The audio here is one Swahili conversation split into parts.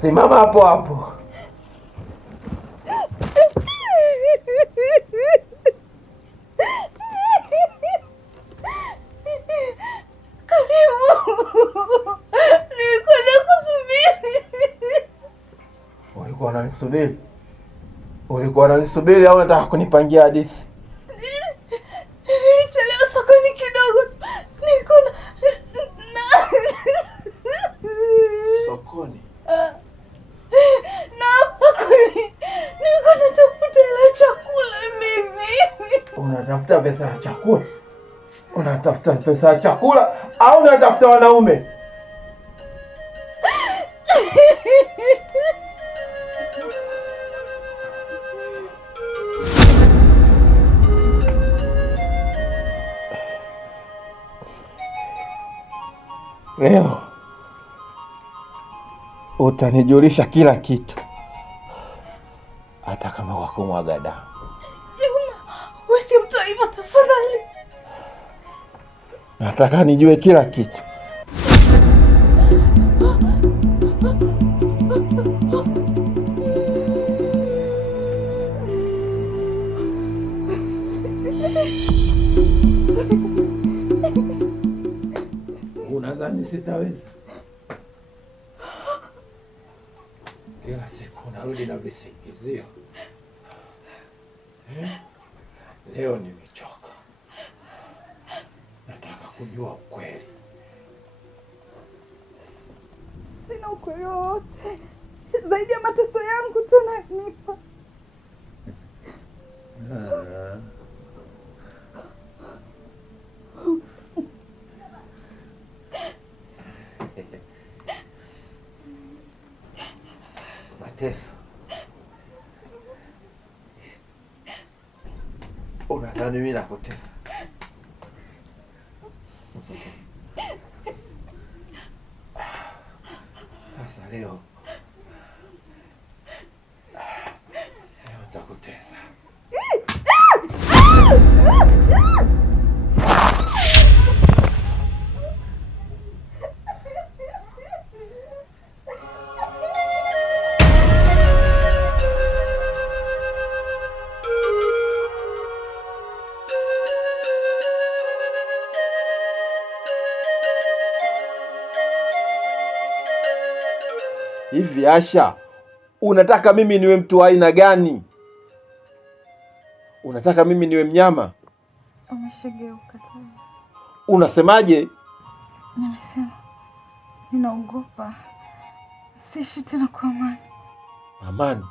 Simama hapo hapo. Karibu. Nilikuwa nakusubiri. Ulikuwa unanisubiri? Ulikuwa unanisubiri au unataka kunipangia hadithi? Nilichelewa sokoni kidogo. Nilikuwa Sokoni? Na hapa kweli. Nilikuwa natafuta ile chakula mimi. Unatafuta pesa ya chakula? Unatafuta pesa ya chakula au unatafuta wanaume? Leo utanijulisha kila kitu, hata kama kwa kumwaga damu. Juma, wewe si mtu hivyo tafadhali. Nataka nijue kila kitu. Unadhani sitaweza? Kila siku narudi na visingizio. Leo nimechoka. Nataka kujua ukweli. Sina ukweli wowote zaidi ya mateso yangu tu unanipa. Mateso? Unadhani mimi nakutesa? Sasa leo nitakutesa. Hivi Asha, unataka mimi niwe mtu wa aina gani? Unataka mimi niwe mnyama? Umeshageuka tena. Unasemaje? Nimesema ninaogopa. Siishi tena kwa amani. Amani?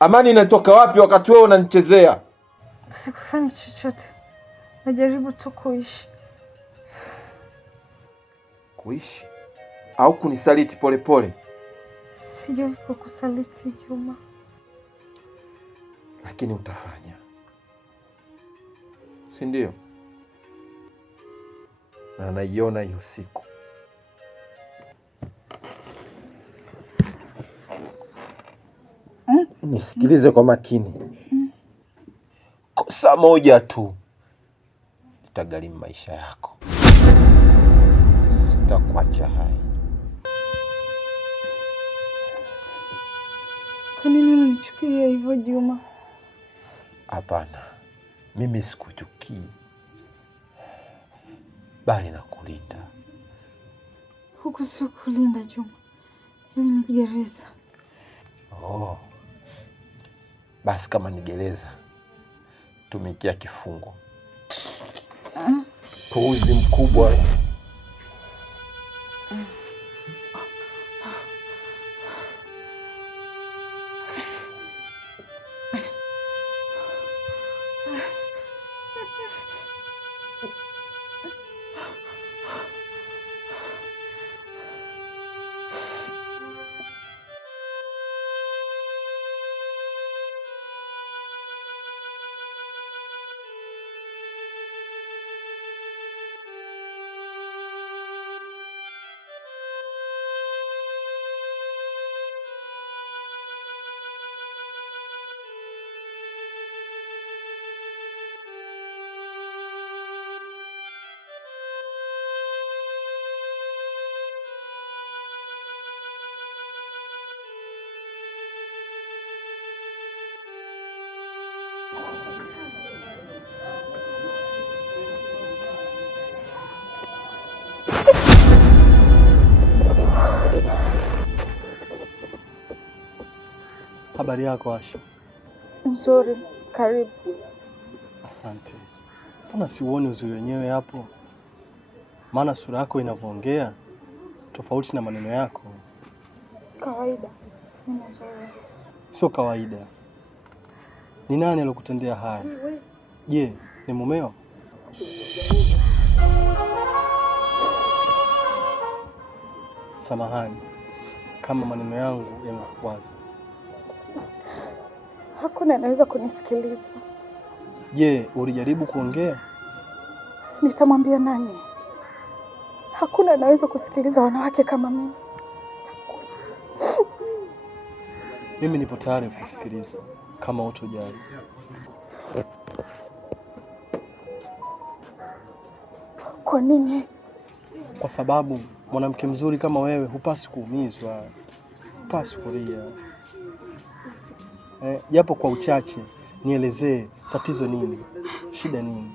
Amani inatoka wapi wakati wewe unanichezea? Sikufanya chochote. Najaribu tu kuishi. Kuishi? Au kunisaliti polepole? Sijawahi kukusaliti Juma. Lakini utafanya, si ndio? Na naiona hiyo siku. Nisikilize kwa makini. Kosa moja tu itagharimu maisha yako. Sitakuacha hai. Kwa nini unanichukia hivyo Juma? Hapana, mimi sikuchukii, bali nakulinda. Huku sio kulinda Juma. Hili ni gereza. Oh. Basi kama ni gereza, tumikia kifungo. Puuzi mkubwa. Habari yako Asha? Nzuri, karibu. Asante. Mbona siuoni uzuri wenyewe hapo? Maana sura yako inavyoongea tofauti na maneno yako. Kawaida, nimezoea. Sio kawaida. Ni nani aliyokutendea haya? Je, ni mumeo? Samahani kama maneno yangu yamekukwaza. Hakuna anaweza kunisikiliza. Je, ulijaribu kuongea? Nitamwambia nani? Hakuna anaweza kusikiliza wanawake kama mimi. Mimi nipo tayari kusikiliza kama utojali. Kwa nini? Kwa sababu mwanamke mzuri kama wewe hupaswi kuumizwa, hupaswi kulia. Japo kwa uchache, nielezee tatizo nini? Shida nini?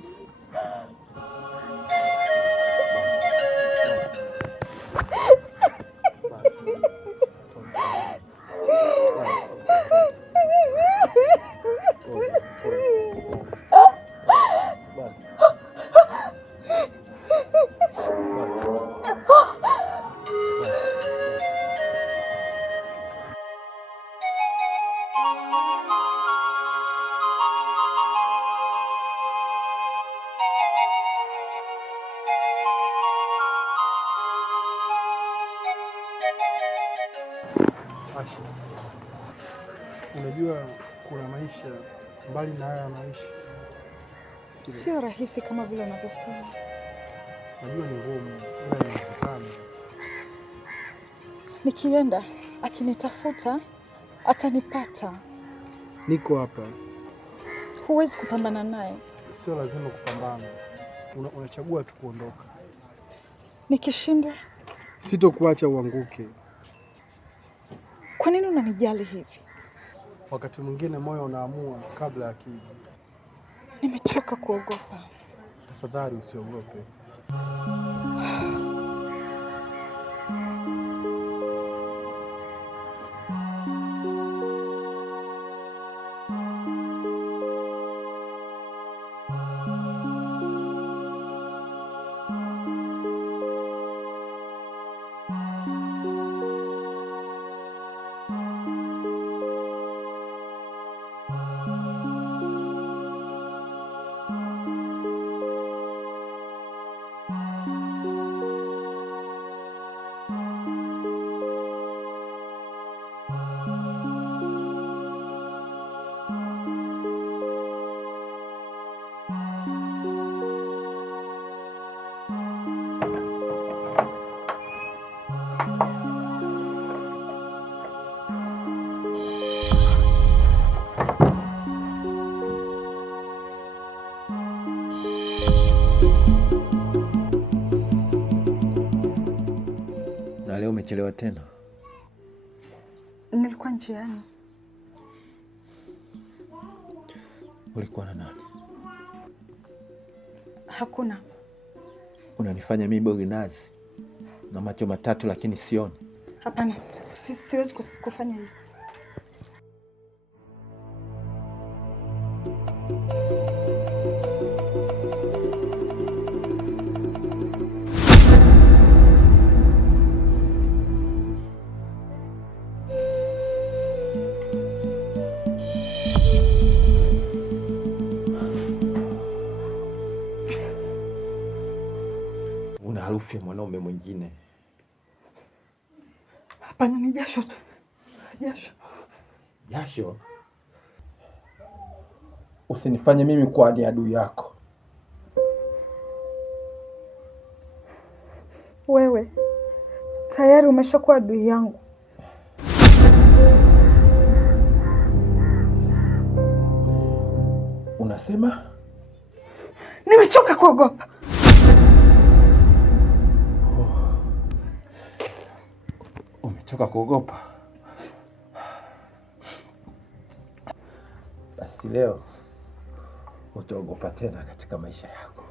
Asha, unajua kuna maisha mbali na haya maisha. Sio rahisi kama vile unavyosema. Najua ni ngumu, ila inawezekana. Nikienda akinitafuta atanipata. Niko hapa. Huwezi kupambana naye. Sio lazima kupambana, unachagua tu kuondoka. Nikishindwa sitokuacha uanguke. Kwa nini unanijali hivi? Wakati mwingine moyo unaamua kabla ya akili. Nimechoka kuogopa. Tafadhali usiogope. Na leo umechelewa tena? Nilikuwa njiani. Ulikuwa na nani? Hakuna. Unanifanya mimi boginazi na macho matatu lakini sioni. Hapana, siwezi kufanya hivyo. Una harufu ya mwanaume mwingine. Hapana, ni jasho tu. Jasho. Jasho? Usinifanye mimi kuwa ni adui yako. Wewe tayari umeshakuwa adui yangu. Unasema? Nimechoka kuogopa. Umechoka kuogopa? Basi leo utaogopa tena katika maisha yako.